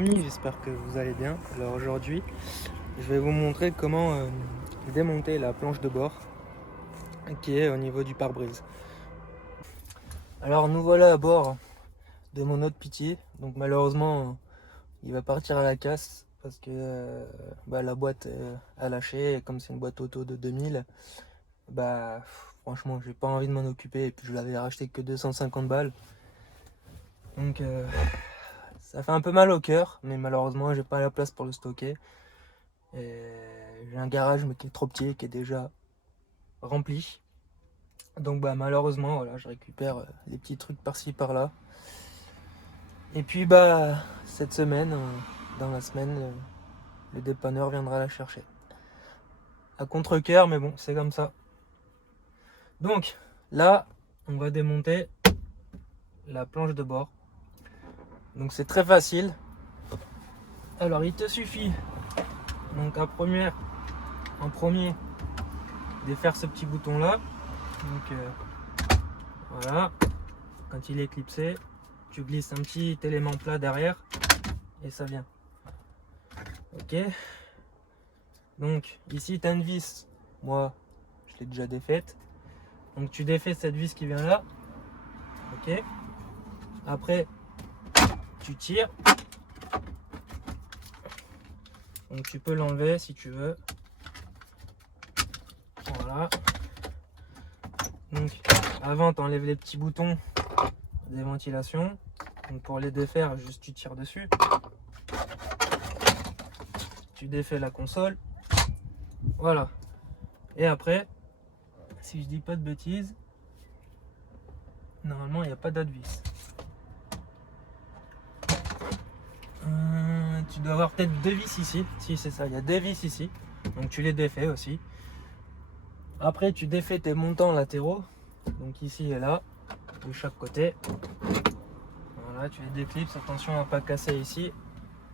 amis, j'espère que vous allez bien. Alors aujourd'hui, je vais vous montrer comment démonter la planche de bord qui est au niveau du pare-brise. Alors nous voilà à bord de mon autre Pitié. Donc malheureusement, il va partir à la casse parce que la boîte a lâché. Et comme c'est une boîte auto de 2000, franchement, j'ai pas envie de m'en occuper. Et puis je l'avais racheté que 250 balles. Donc ça fait un peu mal au cœur, mais malheureusement, j'ai pas la place pour le stocker. Et j'ai un garage mais qui est trop petit, qui est déjà rempli. Donc malheureusement, voilà, je récupère les petits trucs par-ci par-là. Et puis cette semaine, dans la semaine, le dépanneur viendra la chercher. À contre-cœur, mais bon, c'est comme ça. Donc là, on va démonter la planche de bord. Donc c'est très facile. Alors il te suffit donc en premier défaire ce petit bouton là. Donc voilà, quand il est clipsé, tu glisses un petit élément plat derrière et ça vient. Ok, donc ici tu as une vis, moi je l'ai déjà défaite, donc tu défais cette vis qui vient là. Ok, après tu tires, donc tu peux l'enlever si tu veux. Voilà, donc avant tu enlèves les petits boutons des ventilations. Donc pour les défaire, juste tu tires dessus, tu défais la console, voilà. Et après, si je dis pas de bêtises, normalement il n'y a pas d'autre vis. Tu dois avoir peut-être deux vis ici. Si c'est ça, il y a deux vis ici. Donc tu les défais aussi. Après tu défais tes montants latéraux. Donc ici et là, de chaque côté. Voilà, tu les déclipses. Attention à ne pas casser ici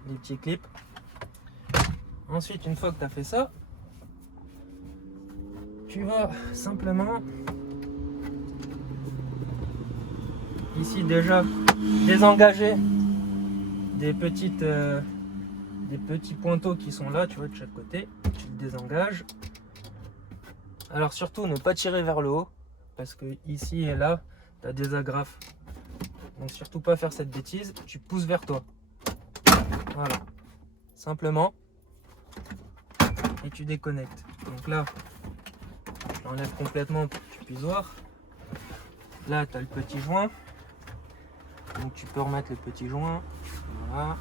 les petits clips. Ensuite, une fois que tu as fait ça, tu vas simplement ici déjà désengager des petits pointeaux qui sont là, tu vois, de chaque côté. Tu le désengages. Alors surtout ne pas tirer vers le haut, parce que ici et là tu as des agrafes. Donc surtout pas faire cette bêtise, tu pousses vers toi. Voilà, simplement, et tu déconnectes. Donc là, je l'enlève complètement pour que tu puisses voir. Là tu as le petit joint, donc tu peux remettre le petit joint. Voilà.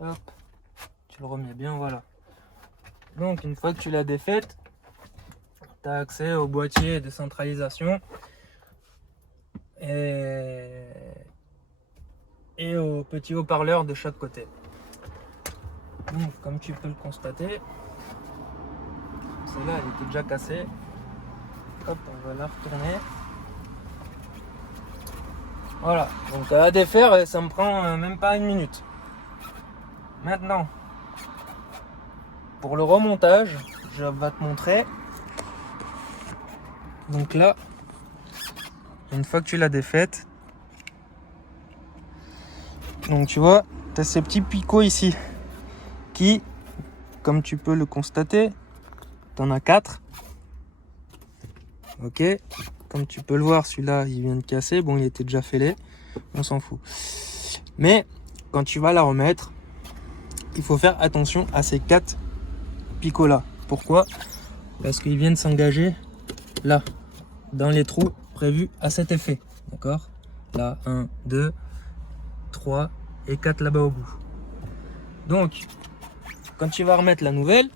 Hop, tu le remets bien, voilà. Donc une fois que tu l'as défaite, tu as accès au boîtier de centralisation et au petit haut-parleur de chaque côté. Donc comme tu peux le constater, celle-là elle était déjà cassée. Hop, on va la retourner. Voilà, donc à la défaire, ça me prend même pas une minute. Maintenant, pour le remontage, je vais te montrer. Donc là, une fois que tu l'as défaite, donc tu vois, tu as ces petits picots ici qui, comme tu peux le constater, tu en as 4. Ok, comme tu peux le voir, celui-là il vient de casser. Bon, il était déjà fêlé, on s'en fout. Mais quand tu vas la remettre, il faut faire attention à ces 4 picots là. Pourquoi? Parce qu'ils viennent s'engager là, dans les trous prévus à cet effet. D'accord? Là, 1, 2, 3 et 4 là-bas au bout. Donc, quand tu vas remettre la nouvelle,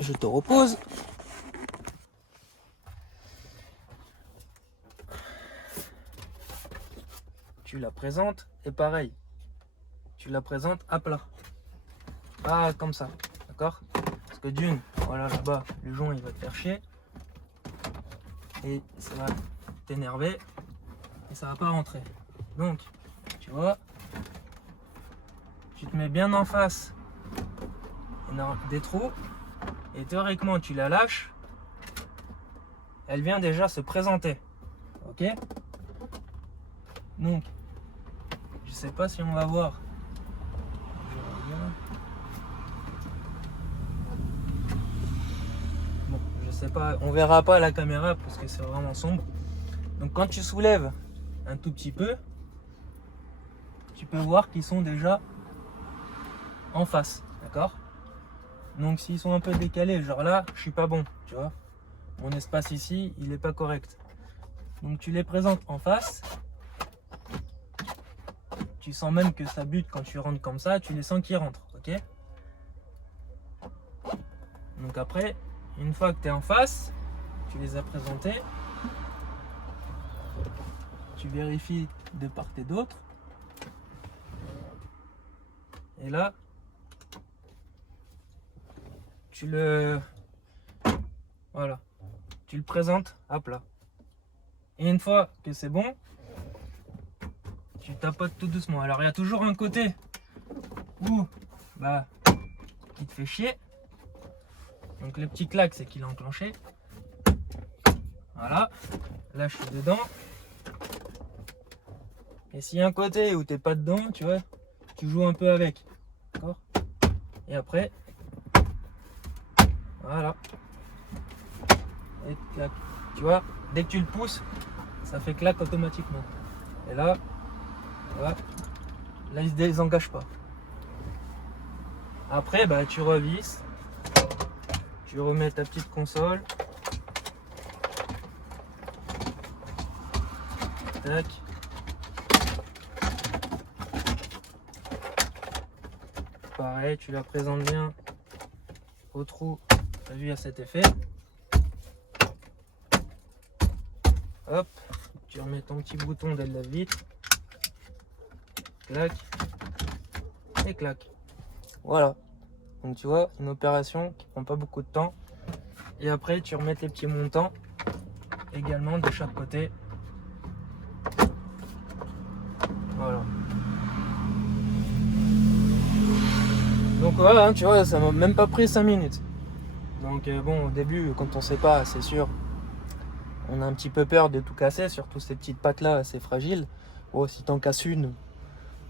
je te repose. Tu la présentes et pareil, tu la présentes à plat. Pas comme ça, d'accord? Parce que d'une, voilà là-bas, le joint il va te faire chier. Et ça va t'énerver. Et ça va pas rentrer. Donc, tu vois, tu te mets bien en face on a des trous. Et théoriquement, tu la lâches. Elle vient déjà se présenter. Ok? Donc, je sais pas si on va voir. Je regarde. Bon, je sais pas, on verra pas à la caméra parce que c'est vraiment sombre. Donc quand tu soulèves un tout petit peu, tu peux voir qu'ils sont déjà en face, d'accord? Donc s'ils sont un peu décalés, genre là, je suis pas bon, tu vois? Mon espace ici, il est pas correct. Donc tu les présentes en face. Tu sens même que ça bute quand tu rentres comme ça, tu les sens qui rentrent, ok? Donc après, une fois que tu es en face, tu les as présentés. Tu vérifies de part et d'autre. Et là, tu le présentes à plat. Et une fois que c'est bon, tu tapotes tout doucement. Alors il y a toujours un côté où qui te fait chier. Donc le petit clac, c'est qu'il a enclenché. Voilà, là je suis dedans. Et s'il y a un côté où t'es pas dedans, tu vois, tu joues un peu avec. D'accord? Et après, voilà. Et clac. Tu vois, dès que tu le pousses, ça fait clac automatiquement. Et là, voilà. Là il se désengage pas. Après, tu revisses. Tu remets ta petite console. Tac. Pareil, tu la présentes bien au trou. T'as vu, à cet effet. Hop, tu remets ton petit bouton de la vitre. Clac. Et clac. Voilà. Donc tu vois, une opération qui prend pas beaucoup de temps. Et après, tu remets tes petits montants également de chaque côté. Voilà. Donc voilà, tu vois, ça m'a même pas pris 5 minutes. Donc bon, au début, quand on sait pas, c'est sûr, on a un petit peu peur de tout casser, surtout ces petites pattes là, assez fragiles. Bon, si t'en casses une,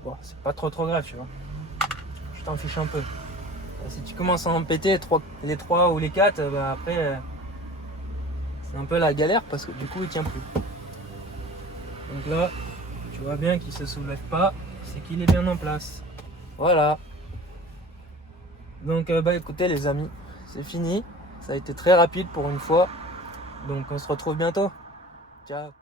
bon, c'est pas trop grave, tu vois. Je t'en fiche un peu. Et si tu commences à en péter les 3 ou les 4, après, c'est un peu la galère parce que du coup, il tient plus. Donc là, tu vois bien qu'il se soulève pas, c'est qu'il est bien en place. Voilà. Donc écoutez les amis, c'est fini. Ça a été très rapide pour une fois. Donc on se retrouve bientôt. Ciao.